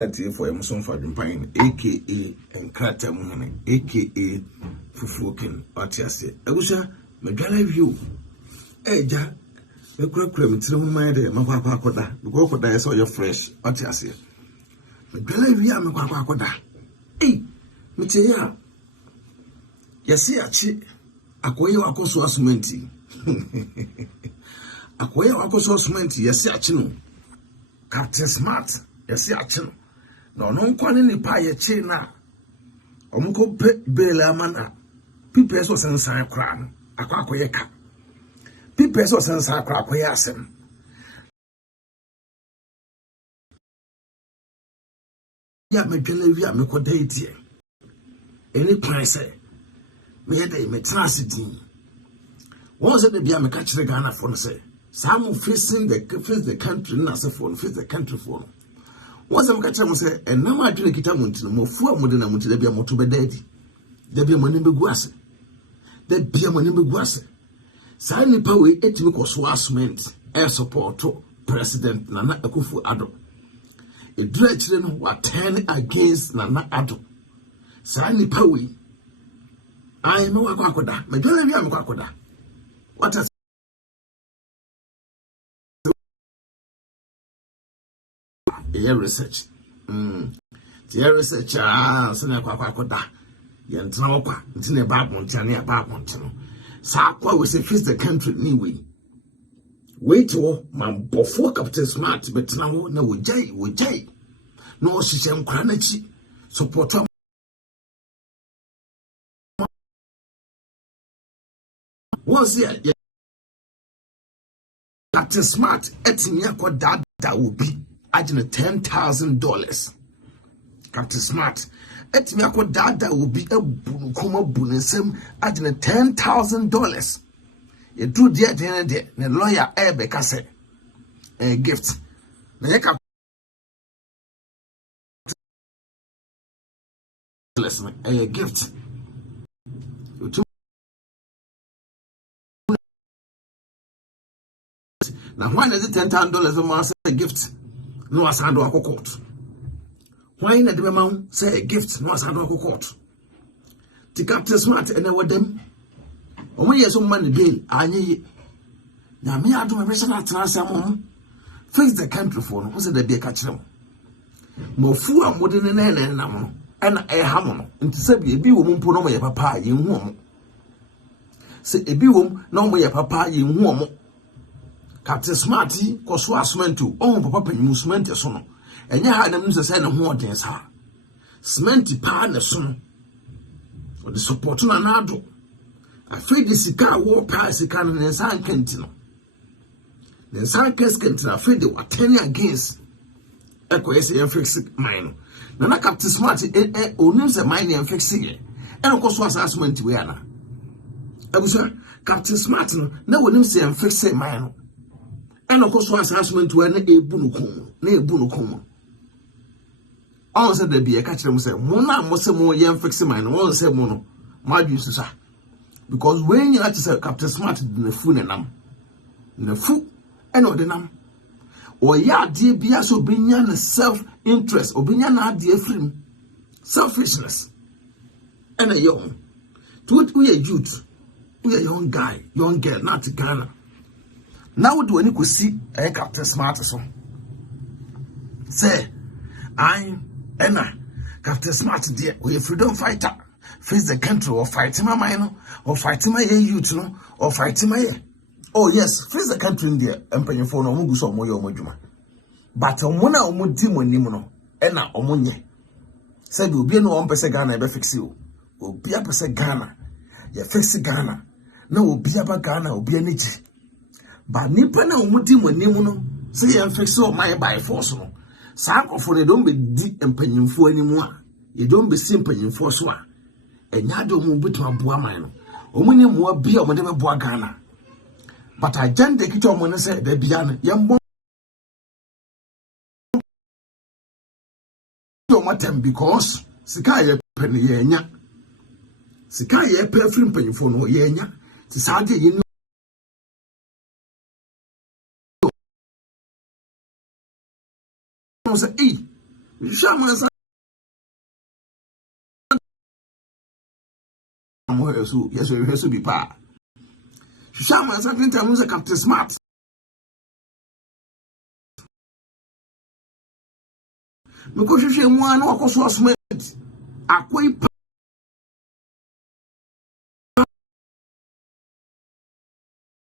for him some for Pine, aka and Kratam, aka Fufukin, Otiasi. Abusha, Megala view. Eja, the crocrum through my day, my papa coda, the crocodile saw your fresh, Otiasi. Megala via my coda. Eh, Mitia. Yasi achi, akoye wako so asumenti. Akoye wako so asumenti, yasi achino. Captain Smart, yasi achino. No, no, quani ni pa ye china. Omuko pe bela mana. People so sensa kran. Akwa akoyeka. People so sensa kran akoye asem. Ya me dwele wi a me koda etie. Eni kwan se me yede me transitin. Won se de bia me ka kire Ghana for no say. Some facing the country na se for face the country for. Once I'm catching myself, and now I drink it a month more for more than a month, there be a motor be daddy. There be a money be guasse. There be a money be guasse. Silently power 8 because swasment, air support to President Nana Akufo-Addo. A direction were 10 against Nana Addo. Silently power. I know a quackoda. Majority of quackoda. What has research. The research sena kwa da. Yentra okwa ntine ba bontane aba bontano. Sa kwa we say face the country anyway. Wait to man before Captain Smart betna ho na wojai. No hihye nkra na chi support was here Captain Smart etimi akoda da obi ajina $10,000. Captain Smart etimi akoda da obi ebunu koma bunesem ajina $10,000. You do there the lawyer Ebeka say a gift. Na yeka a gift. Now why is it $10,000 a month a gift? No asando a court. Why not the amount say a gift? No asando a court. The Captain Smart and what them? Omo yeso money bill anyi. Na me ado me personal transfer mom. Face the country for no say the be ka kire mo. Mo fu amode ne na na mo. Ana e ha mo no. Nti se bi ebi wo mo mpo no mo ye papa ye hu mo. Se ebi wo na mo ye papa ye hu mo. Captain Smarty koso asmento on papa panyimu cement so no enya ha nam se na ho oden sa cement pa na so no o de support na na ado afei de sika wo pa sika no nsa nkenti no nsa nkenti na afei de watani against ekoyese yan fix mine no na Captain Smarty onim se mine yan fix ye eno koso asmento we ana abusa Captain Smart no na wonim se yan fix mine no and of course, assessment when a bunukum, near bunukum. All said there be a catcher say, Mona must more young fixing mine, one say mono, my use, sir. Because when you like to say Captain Smart in the food and num, in the food and or the num. Or ya dear be also bring yan self interest or bring yan dear film, selfishness. And a young. To it we a youth, we a young guy, young girl, not Ghana. Now do any could see a Captain Smart so. Say, I'm Anna, Captain Smart dear, we a freedom fighter. Face the country or fighting my minor, or fighting my youth, or fighting my. Oh, yes, face the country in there, and paying for no mugus or moyo mojuma. But on one or mudimo nimono, Anna or Munye. Said you'll be no 1% Ghana, ever fix you. Will be up a Ghana. You fix Ghana. No, will be up a Ghana, will be a niche. But nipa na umudi mwanimu no say yan fix so my by force no sa akofo ne don be di empanyimfo animu a ye don be si empanyimfo so a enya de omu bitu aboa man no omu ne mo bia omu de be boa Ghana but agenda kiti omu ne say da bia no yembo do matem because sika ye pen ye nya sika ye pe free empanyimfo no ye nya ti sa de ye say, Shaman yes, we have to be pa. Shaman something to Captain Smart. Because you say one or was made a quay.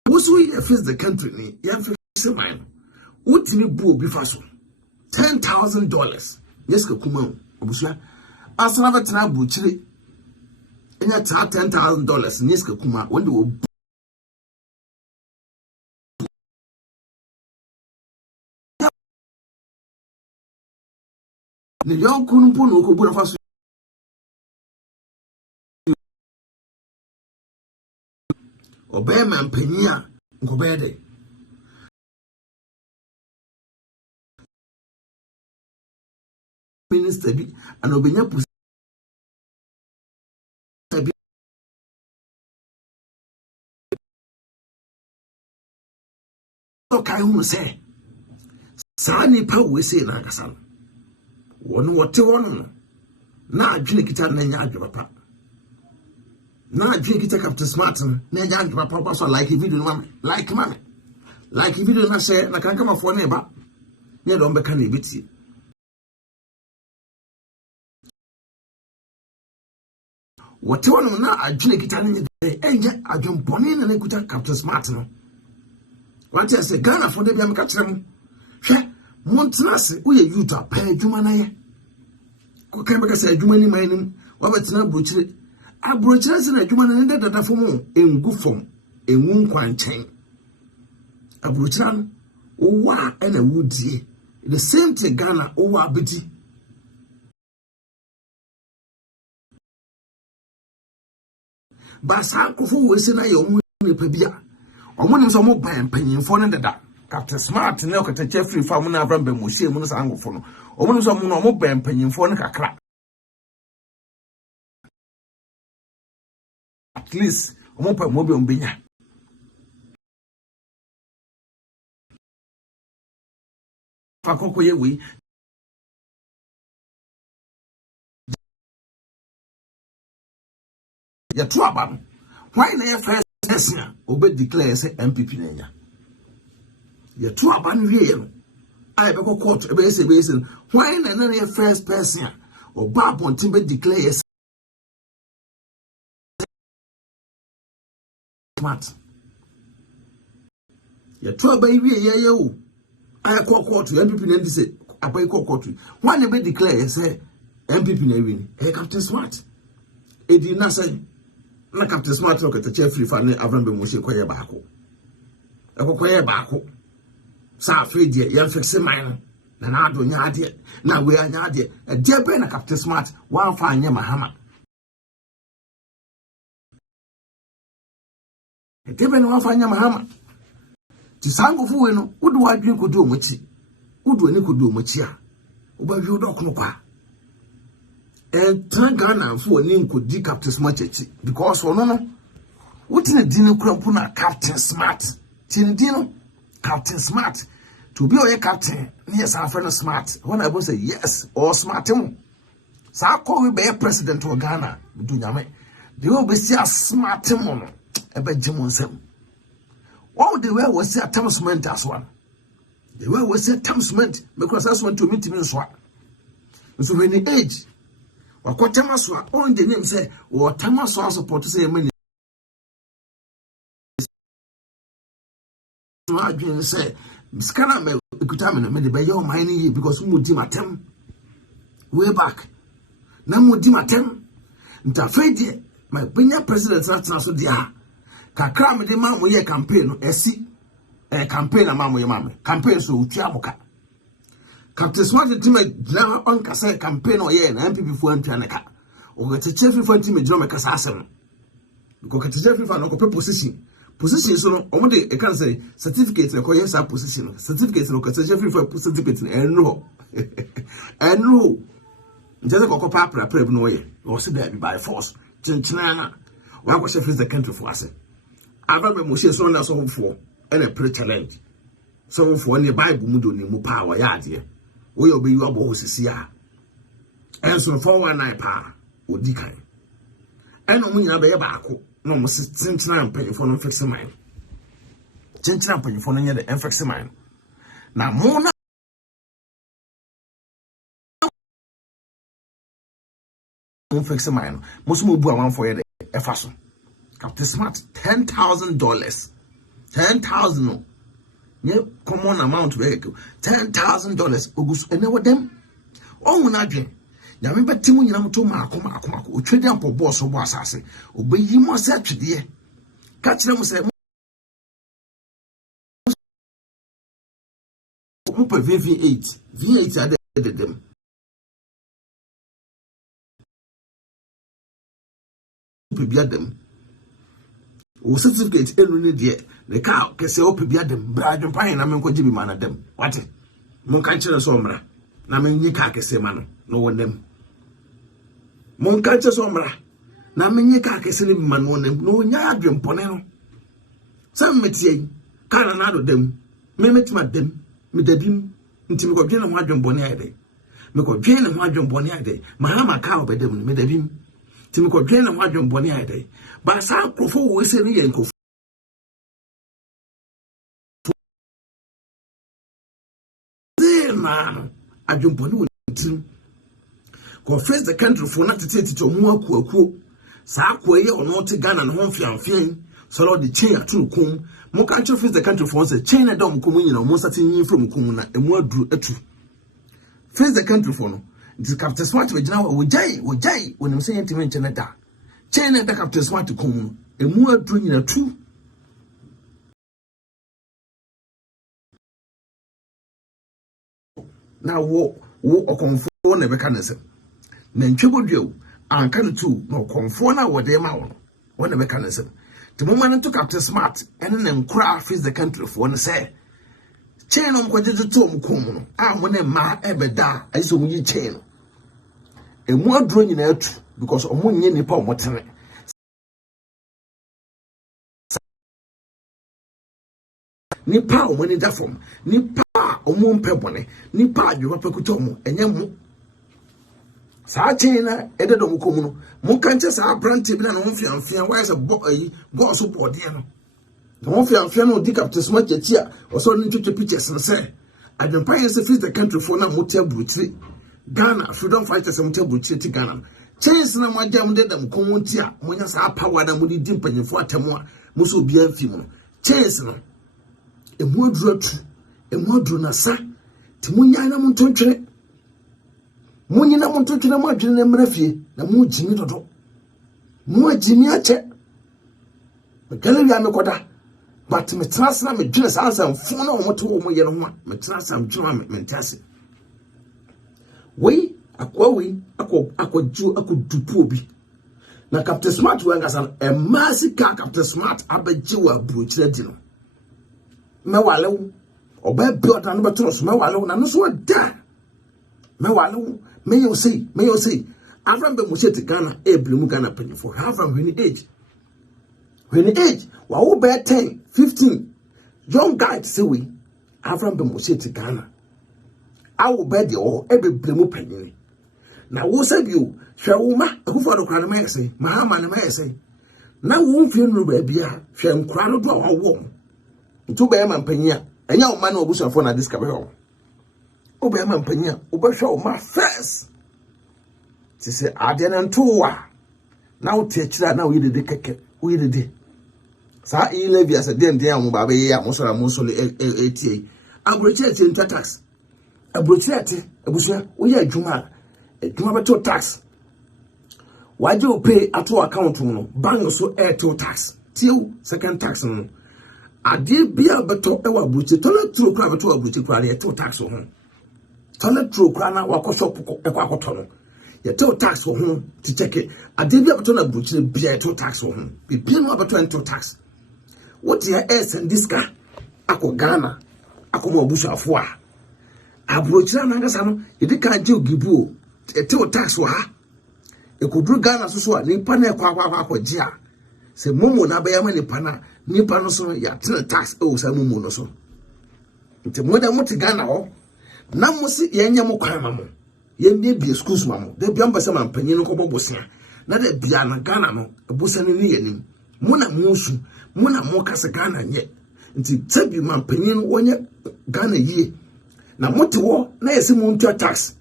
Who's we face the country? You have to mine. What in you boo be fast? $10,000. Yes, Kumo, Obusha. As another time, butchery. And that's $10,000. Yes, Kuma, when you the young Kunupun who could have obey man Penia, Gobede. Minister and Obina Pussy. Okay, who say Sani Pow say Nagasan. One what one now drink it and then papa. Now drink it Captain Smartin, then papa so like if you do mommy, like mammy. Like if you do not say, I can come up for neighbor. You don't become a bit. What one now I drink it and then I jump bonny and I could Captain Smartin. What I say, Ghana for the Biam Catram. Montanasi, we are Utah, pay Jumana. Cocabaca said, Jumani mining, Robert's not butchery. I broach us in a Juman and that for more in good form, in one quine chain. A bruchan, oh, and a woodsy. The same thing Ghana, oh, bitty. But Sankofu was in a young Pabia. Or one is a mobile and penny for that. Captain Smart and look at the Jeffrey Famuna Brambe Museum Munus Anglophone. Or one is a mobile and penny for a crack. At least, a mobile mobile binya. Fakoye we. Your trouble. Why near first obey declares MPP Nanya? Your trouble real. I have a court a basin. Why near first person or Bob on Timber declares smart. Your trouble real. I call court to MPP Nanya say, I pay court. Why never declares MPP Nanya? Hey, Captain Smart. It did not say. Na Captain Smart look at the Jeffrey Fanny Avrambe Mushi Koya Bako. A Koya Bako. Sa free dear, young fixing mine. Nanado Yadi. Now we are Yadi. A dear Ben, Captain Smart, one fine Yamahama. A dear Ben, one fine Yamahama. To Sango Fueno, what do I drink could do much? What do any could do much here? Over you don't know. And turn Ghana for a name could de Captain Smart because for no. What in a dinner crampuna Captain Smart? Tindino Captain Smart to be a captain. Yes, our friend Smart. When I was say yes or smart him. So I call be a president of Ghana. Do yame. They will be see a smart him. A bed Jimon. All the way was a Tamsment as one. The way was a Tamsment because that's when to meet him in Swat. So when the age. Wakotamaswa on the name say or Tamaswa support to say many say Scana me kutamina me be your mining because mudimatem way back na mudimatem nta fedi my benya president na so dia kakra me de ma mo ye campaign esi campaign na ma mo ye ma me campaign so utua boka Captain Smart team na on kasa campaign o ye na MPP fo antuaneka o ga teche fifa team jiro me kasa asem because teche fifa no ko position so no o de e kan say certificate na ko yes position certificate no ko teche fifa certificate enro njeze ko pa prep no ye o se there by force chinchina na wa ko face the country for ase ava me mo she so na so fo e na pre challenge so fo ne bible mu do ni mu power ya ade we obey you abo osisi a and so 419 pa odi kan and no nyina be ye baako no mo sentina mpanyimfo no fix mine sentina mpanyimfo no nye the fix mine na mo na mo fix mine mo so mo bu amanfo ye de efaso Captain Smart $10,000 $10,000 no yeah common amount be $10,000 ogus ene wodem on na dwen ya me betimu nyina moto maako otwedi ampo boss bo asase obeyi mo se atwede ka kire mo se mo pe V8 ade dem pe bia dem o certificate enu ne de ne ka kese o pe bia dem bra adwempan na me nkoji bi mana dem wate mo kan kire so mra na me nyi ka kese ma no wonem mon ka kire so mra na me nyi ka kese ne bi ma no wonem no nya adwempone no sam metie kana na do dem me metima dem me dadim ntimi ko dwena ho adwempone ayde me ko dwena ho adwempone ayde mahama ka obedem me dabim ntimi ko dwena ho adwempone ayde ba sa krofo wo se ne yenko man adwempone wo ntim ko face the country for not to take to mu akuakuo sa akwa ye ono te Ghana no ho mfiamfian so lo de chain atu kum mo ka nche face the country for say chain na dom kum nyina mo sati yin from kum na emu aduru atu face the country for no this Captain Smart we gina wo jai wonim say ntimi nche na da chain na da Captain Smart kum emu aduru nyina tu na wo okonfo na be kanese na ntwebodwe anka no tu na okonfo na wo de ma wo na be kanese the moment to Captain Smart ene na nkura face the country for no say chain no mkwaje to mkom no a mo na ma ebeda aiso mu yi chain no emu aduro nyina atu because omo nye nipa omo tene nipa omo ni da form nipa omo mpebone nipa adwo pakuto mo enye mo saa chena ededo mo komu no mo kanche saa brand bi na no mfiamfia why say boss board ye no mo mfiamfia no di Captain Smart chatia oso ni twetwe pictures no say adwempan say face the country for na mo tabletri Ghana freedom fighters mo tabletri ti Ghana chens na mo agam de dam komu ti a mo nya saa power da mo di mpanyefo atemo a mo so obi amfi mo no chens no emu aduru na sa ti mo nya na mo ntontwere munyi na muntu na mwadwene na mrafie na mu jimi dodo mu ajimi ache megale ya mekoda but me transna me dwene sansa mfo na omoto wo ye no ho me transna me dwene me ntase we akwadupu obi na Captain Smart we ngasa e masika Captain Smart abajiwa brochire di no mewale wo oba build na beto so mewale wo na no so da mewale wo may you say Avram be Musheti Ghana blue Ghana penny for Avram when age wa wo be 10 15 young guy say we Avram be Musheti Ghana I will be the or blue penny na wo say you hwe wo ma who for the crowd may say mahama na may say na wo mfie no ba bia hwe nkra no do a wo ntu be man penny a enya wo ma na obusuafo na discover ho obe ma mpanya obehwe o ma first ti se ade na ntowa na wo te kira na wo yede keke wo yede sa e na bia se den am ba be ya mo sora mo sole etie abrochire te nta tax abrochire te abusua wo ya adwuma be to tax waje o pay ato account no bank so to tax till second tax no ade bia beto e wa abrochire tola tro kra beto abrochire kra ya to tax ho toilet true krana wakoshop ekwakoto no ye to tax wo ho ti check ade bia beto na buchire bia to tax wo ho bibia no abeto ento tax what your s and this guy akọ Ghana akọ abusu afo a abrochire na ngasa no ye di kan je ogibu o to tax wo ha ekoduru Ghana so a nipa na ekwa je a se momo na be ya ma nipa no so ya tax o sa momo no so nti mo da mo ti Ghana ho na musi yenye mo kwan ma mo ye ne bi schools mamo de bi amba se man panyin ko bobosia na de bia na Ghana no bosa ne ne yanim mo na mo su mo na mo kase Ghana nye nti tabi man panyin wonye Ghana yie na mote wo na yesi mo ntua tax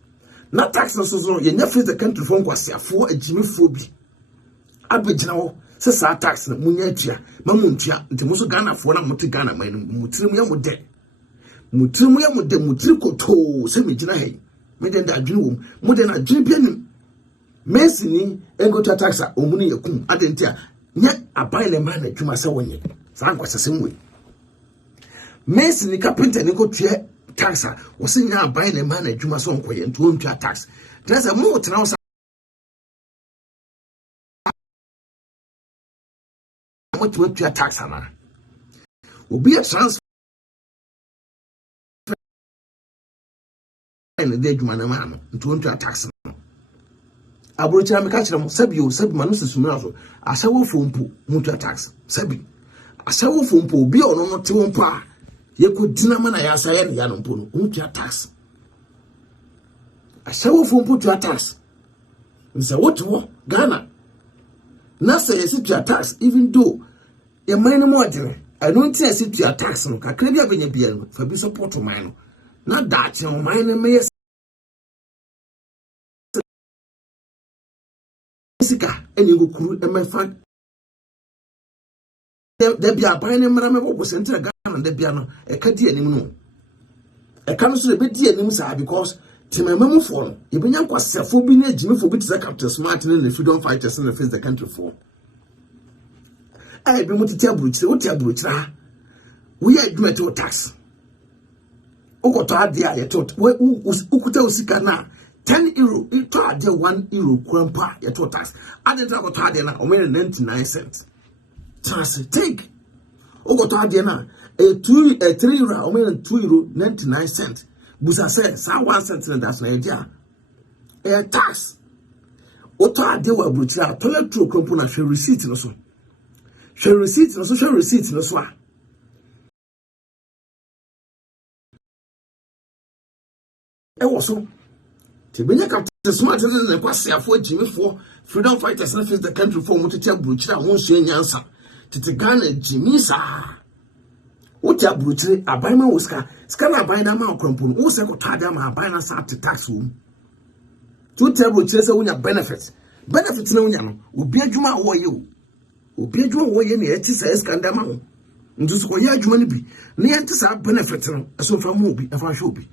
na tax no so ye nya face the country for nkwasiafo agimifo bi abegina wo se sa tax na munya atua ma muntua nti mo so Ghana fo na mote Ghana man mutirim ya mo de mutiri koto se me gina he me de adwene wo mo de na adwene bianim Messi ni engotua taxa omuni yakun adentia nya aban le man adwuma se wonye sa nkwasasem we Messi ni carpenter ni ko tue taxa wo se nya aban le man adwuma so nkoye nto ontua tax tese mo tena wo mo tua taxa na obi a transfer na de adwuma na ma no nto ontua tax abrochira me ka kire mo sabi manu susumira so asawo fompo mutua tax sabi asawo fompo obi ono no te wompo a ye ko dina ma na ya asa ye ne ya no mpo no mutua tax asawo fompo tua tax nse woto Ghana na say ye tua tax even though ye man no adene I don't think say tua tax no kakra bi abenya bia no fa bi support man no na da che man no me sika eni go kuru emefa de bia ban ne mra me bo sentra Ghana de bia no e ka di anim no e ka no so be di anim sa because timemamu for no e benya kwasefo bi na agimifo bi tse Captain Smart ne freedom fighters na face the country for ai be mutiti abruchire wote abruchira we adwuma to tax okoto ade a ye to ukuta usika na 10 euro, it ade 1 euro krampa ya to tax. Ade ta ko ade na o 99 cents. Tax take. O ko ade na 3 euro o 2 euro 99 cents. Busa say sa 1 cent na that's na dia. Tax. O to ade wa bruchira toilet tro krampo na share receipt no so. Share receipt no so a. E wo so Tibenya Captain Smart na kwasiafo agimifo freedom fighters na face the country for mutete abruchira won so enyansa tete Ghana jimisa wote abruchire aban ma woska ska na aban na ma okrompo no wo se ko tade ma aban na sa tax wo wote abruchire se wonya benefit na wonya no obi adwuma wo ye obi adwuma wo ye na eti sa skanda ma wo ndusu ko ye adwuma ni bi na ye enti sa benefit no so fa mu obi afa hwe obi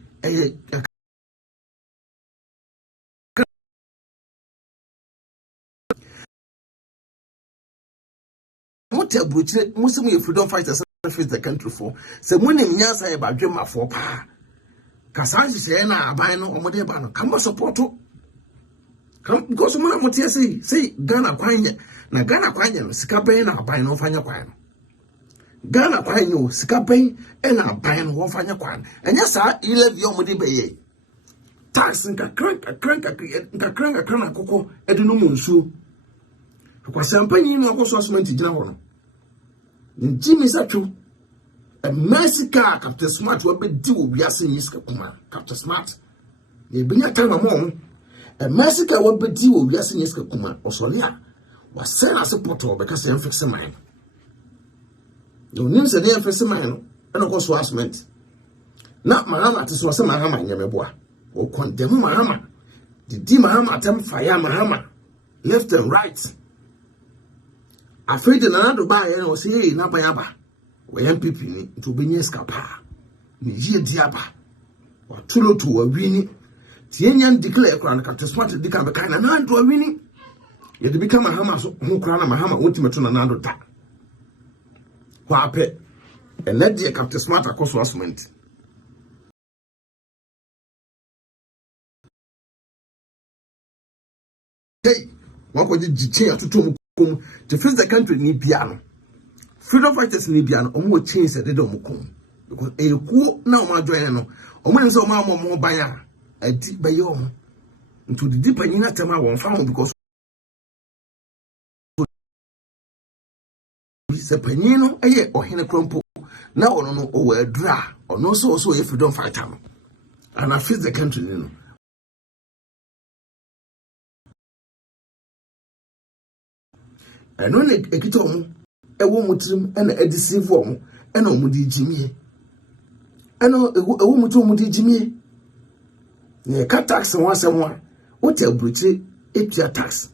Mote bruchire muslim ye freedom fighters face the country for se monim nyasa ye badwema for pa kasanji se na aban no omode ba no kam support kam because mo na mote say Ghana kwanye na Ghana kwanye no sika ben na aban no fanya kwan no Ghana kwanye no sika ben na aban no fanya kwan enya sa 11 omode be ye tax nka kranka kokko edu no munsu kwa champagne no akoso asomenti gina ho no njimi satu Mexica Captain Smart wa be di obiase yiska kuma Captain Smart ye binya tanga mo Mexica wa be di obiase yiska kuma osolia wa sena support o be ka se mfixe man no nim se dey mfixe man no na ko so asomenti na mahama te so se mahama nyameboa o condemn mahama di mahama atem fire mahama left and right afraid na do ba ye no say na ban aba we MPP ni to benye skapa ni ye diaba wa tulo to wa wini tienyan declare kwa na Captain Smart dika be kan na do wini ye de bika mahama so ho kra na mahama ultimate na do ta kwa ape enede Captain Smart akoso asment hey wako jiche atutu to face the country ni biano freedom fighters ni biano omo change de do mukum because ekuo na omo join no omo nse omo ammo ban a adi bayo omo into the deep and na tema won fa because se panino eye ohene krompo na ono no o adura ono so ye freedom fighter no and I face the country no ɛno na ekita ɔmo ɛwɔ mo tirim ɛna ɛdeceive ɔmo ɛna ɔmo di gyimie ɛna ɛwɔ mo tirim ɔmo di gyimie ne ka tax ho asɛm a wote aburukyire etua tax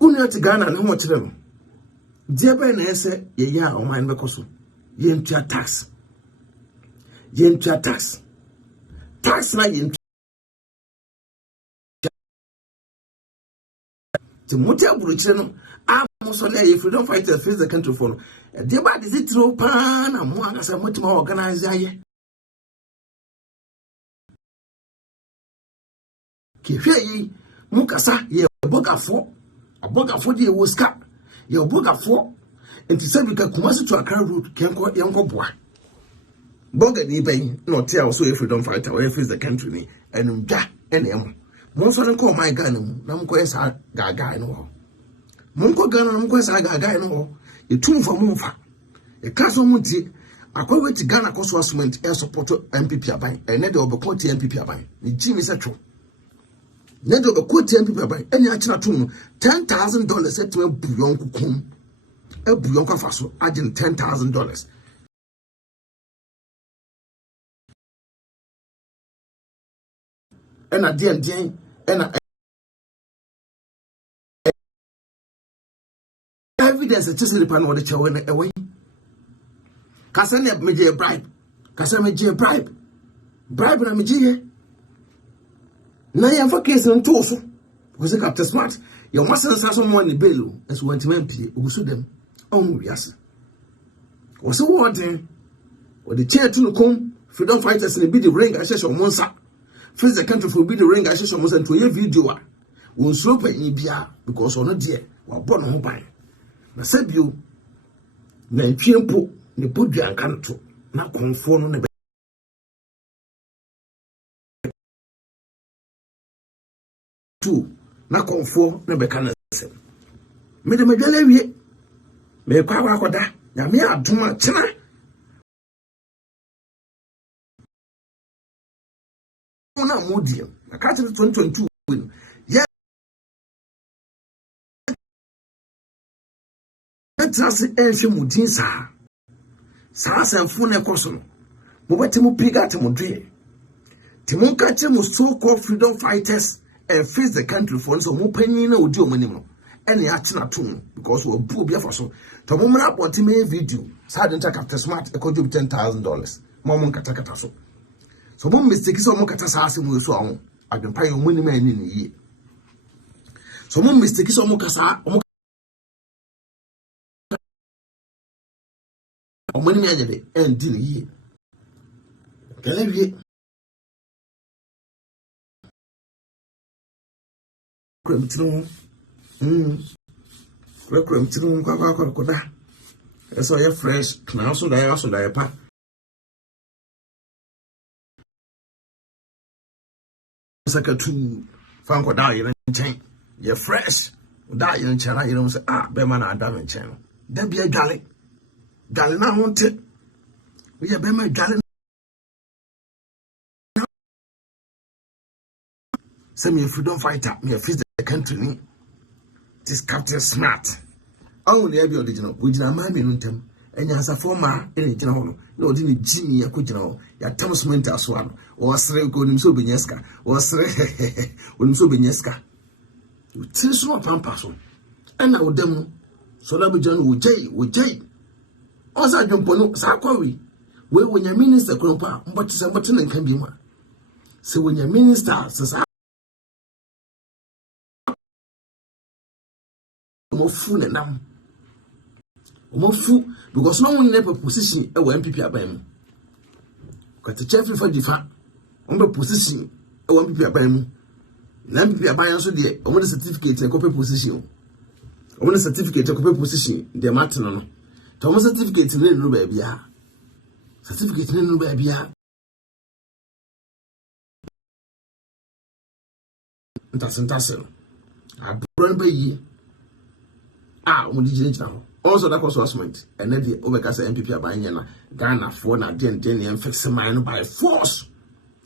unu ati Ghana ne ho kyerɛ no die bɛn na ɛsɛ yɛyɛ a ɔman bɛkɔ so yɛntua tax tax na yɛntua te mote aburukyire no mo so na yɛ freedom fighters face the country for no die ba de titiro pa na mo akasa motima organize ayɛ kehwɛ yi mo kasa yɛ abogafo de wo ska yɛ abogafo enti sɛ bi ka Kumasi to Accra road yɛnkɔ boa boga ni bɛn na ɔte a so yɛ freedom fighter or face the country ni ɛnum dwa ɛna ɛmo mo so ne kɔ my Ghana mu na mo kɔ sa gaga no hɔ mo kɔ Ghana na mo kɔ sa gaga no hɔ etum fa mo fa e ka so mo nti akɔwe ti Ghana kɔ so assessment e support MPP aban ɛne de obekɔ ti MPP aban ni jimi sɛ tro ne de obekɔ ti MPP aban ɛne akyina to no $10,000 etwe buyon kukum e buyon kwa fa so agin $10,000 ɛna den ɛna evidence it is the pan or the chawe na away kasa ne meje bribe na meje na ya fa case nto so because Captain Smart your master saso mo ni belo as want to empty ogusu dem on wiase was warden or the chair to come freedom fighters in be the ring asesho monsa face the country for be the ring asesho monsa to a video a won slope ni bia because ono de wa bɔ no ho ban na sabio na ntwempo ne podua nkanto na konfo no ne tu na konfo ne beka na sem me de medwala wie me kwa wa akoda na me adoma kyena na modi na ka 2022 ya trust enhwe mudin saa sanfo ne koso no mo beti mo piga te mo dwe ti mo ka che mo so called freedom fighters and face the country for so mo panyin na odi omanim no ene ya kyena to because we bu bia for so to mo mra apoti me video sa de nta Captain Smart e ko job $10,000 mo nkata so mo mistake so mo kata sa ase mo so awon adempa yo mo ni ma ni yi so mo mistake so mo kasa omani mi anyade endi ni yi kale wie kremtinu kremtinu kwa da eso ya fresh na so da ya pa sakatu fan ko da yin chen ya fresh da yin chen na yin say be ma na adam chen da bia dwale na honte we be ma dwale say me freedom fighter me face the country ni this Captain Smart only be original we dina ma me nuntem enya sa forma ene gina ho no na odi ni jimi ya ko gina ho ya tamsment aso ano o sere ko nim so benyeska o sere onim so benyeska ti so pampa so ena odam so la be janu wo jei osa dwompo no sa kwawi we wonya minister krompa mbotise na nkan bi ma se wonya minister sa mo fu na nam omofu because no one never position e wa MPP aban mu kwate chief for difa on be position e wa MPP aban mu na MPP aban so de o mo certificate e ko pe position o mo certificate e ko pe position de matin no to mo certificate ne no ba bia certificate ne no ba bia ntasen abron ba yi o di jina also that was assessment and then the overcast MPP abanye na Ghana for na den fix mine by force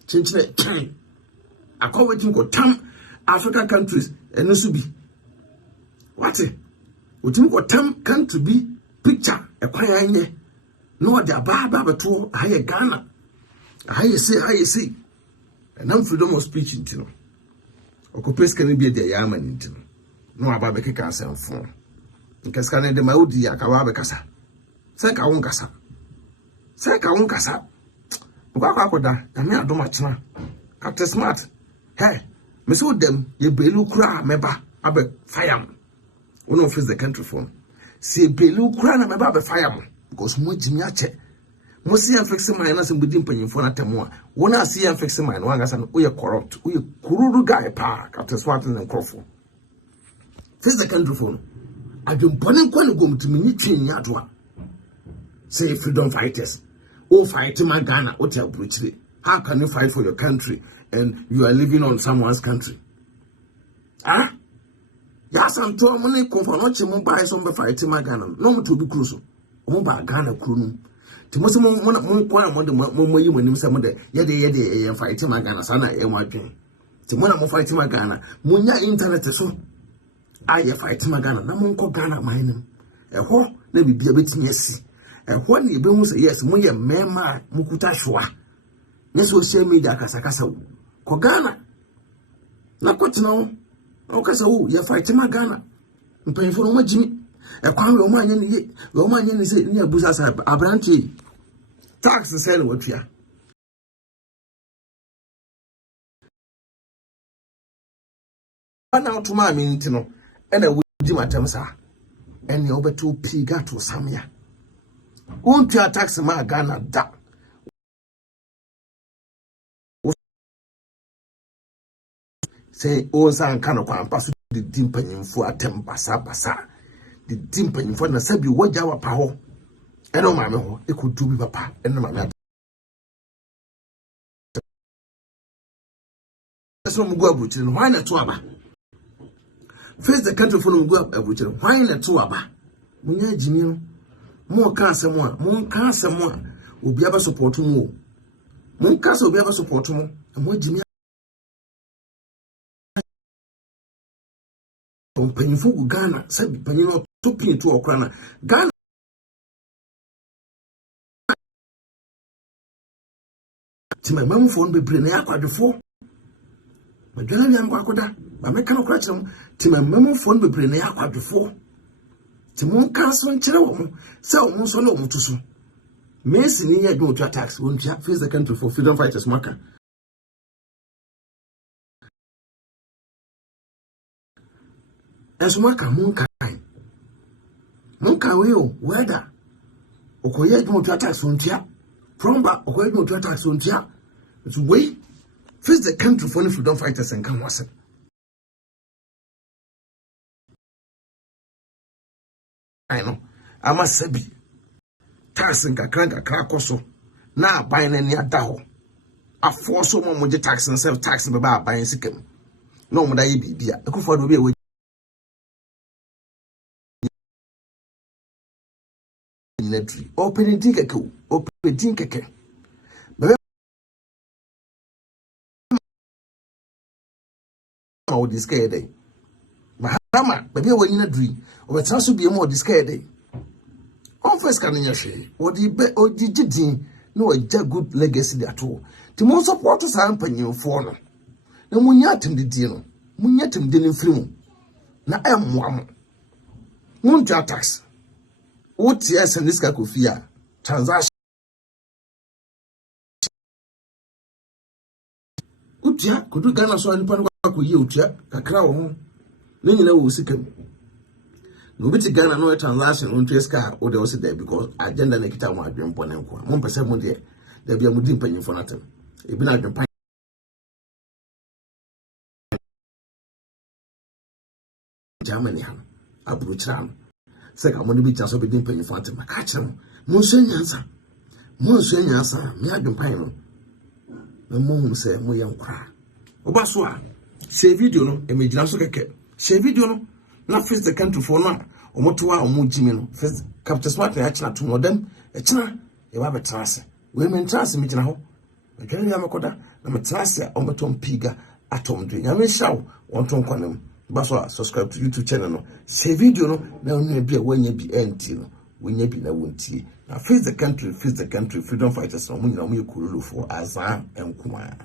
chinchine chain according to tam African countries and no subi what Utim otam can to be picture a kwanye. No the baba to higher Ghana. How you say. And I'm freedom of speech in Tino. Okopes can be the yaman in Tino. No ababeke cancer and phone. In Cascane de Maudi, Akawabekasa. Seka unkasa. Ukakoda, Yamia Domachna. Captain Smart. Hey, Miss Woodem, ye belu kra meba, abe fireman. Uno face the country phone. See belu kra na meba abe fireman. Because mo jimiache. Mo see and fix my na within penny for na temwa. Wona see and fix my one as an uye corrupt, uye kururu guy pa, Captain Smart and Crawford. Face the country phone. I don't punish one go to me in Yadwa. Say freedom fighters. Oh, fight my Ghana, what you brutally. How can you fight for your country and you are living on someone's country? Ah? Yes, I'm told money come for not to buy some fighting my Ghana. No to be crucial. Buy Ghana crew. To most of one point on the more you when you say, Yadi, fighting my Ghana, Sana, MYP. To when I'm fighting my Ghana, Munya internet is so. I fight my Ghana, Namonko Ghana mining. A whole, let me be a bit messy. And when you don't say yes, Munya Mema Mukutashwa. Yes, will share me that Casacasa. Kogana. Na what now? Okasa, you're fighting my Ghana. I'm paying for my Jimmy. A quan Roman is near Busasa, Abranchi. Tax the sale what ya. One out to my minute. And I will do my terms are. And you over 2 piga to Samia. Won't you tax my Ghana da? Say, oh, son, cannot pass the dimping for a tempasa. The dimping for the Sabi, what Java power. And oh, mamma, it could do with papa and mamma. That's what Mugabu, why not to Abba? Face the country for Mugabu, why not to Abba? Munya Jimmy, more cancer, will be able to support more. More cancer will be able to support more, and more Jimmy. Painful Ghana, said Panino, 2 pin to a crana. Ghana. To my mum phone be bringing up at the 4. My Ghana young Wakoda, my mechanical question. To my mum phone be bringing up at the 4. To Mon Castle and Cherry, so most on to so. Mason near go to attacks won't you face the country for freedom fighters marker. As Marker Monka will weather. Okoye go to attacks won't ya. Promba, Okoye go to attacks won't ya. It's way. Face the country for freedom fighters and come was it. I know. I must say be. Taxing a crank a crack also. Now buying any adaho. A force so much the tax and self taxing about buying sicken. No more that be a good for the way. Open ticket, open ticket. Or this day. Mahama, baby, when in a dream, or it has to be a more discarded day. On first coming your share, or did you know a good legacy at all? The most supporters are penny for no. No munyatim the deal, munyatim didn't flew. Na one. Won't you tax? What yes, and this guy could fear transaction. Good ya, could do Ghana so any pan with you, a crown. Then you know, we'll see him. Nobody Ghana no transaction on to car or they also there because agenda Nikita might be important. 1% more there. There be a mudim penny for nothing. It be like the pine. Germany, a brutal. Say, I'm going to be just obedient penny for nothing. Catch him. Monsieur Yansa. Me I don't pine. The moon say, more young cry. Obaswa. Share video no, and make us okay. Share video no, not face the country for now. Or motua or mujimino. First, Captain Smart, I actually to know them. A china, you have a trace. Women trace me now. I can't have a coda. I'm a trace on Baton Piga, atom drink. I may shout, one ton column. Baswa subscribe to YouTube channel no. Say video no na onye bi a wenye bi enti no. Wenye bi na wontie. Na face the country, freedom fighters no mo nyina mo yekululu for azan enkuma.